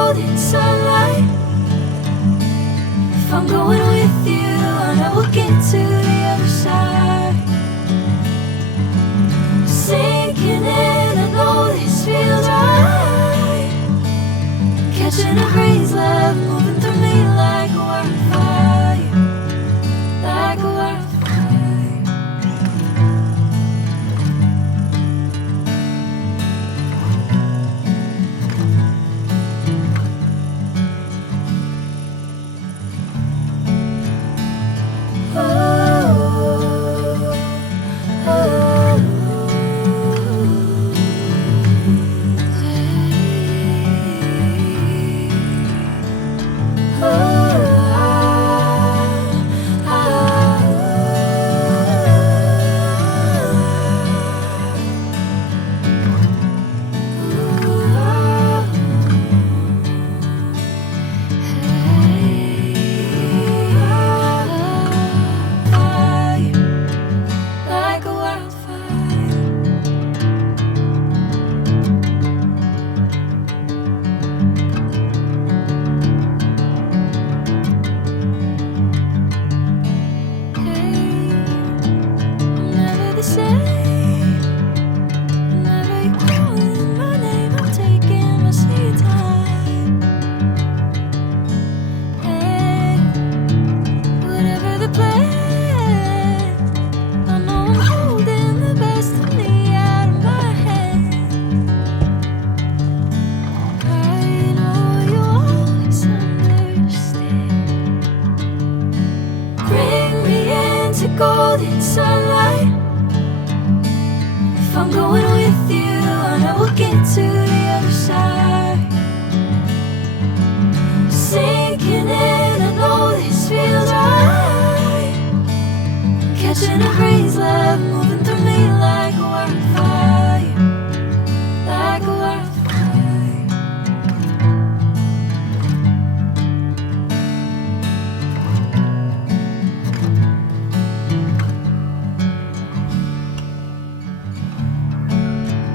golden sunlight. If I'm going with you, I know we'll get to the other side. Sinking in, I know this feels right. Catching a breeze, love moving through me like a wildfire, like a wildfire. Golden sunlight. If I'm going with you, I know we'll get to the other side. Sinking in, I know this feels right. Catching a breeze, love moving through me like